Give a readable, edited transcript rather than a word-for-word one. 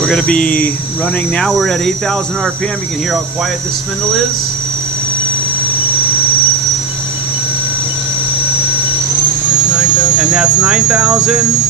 We're going to be running now. We're at 8,000 RPM. You can hear how quiet this spindle is. There's 9,000. And that's 9,000.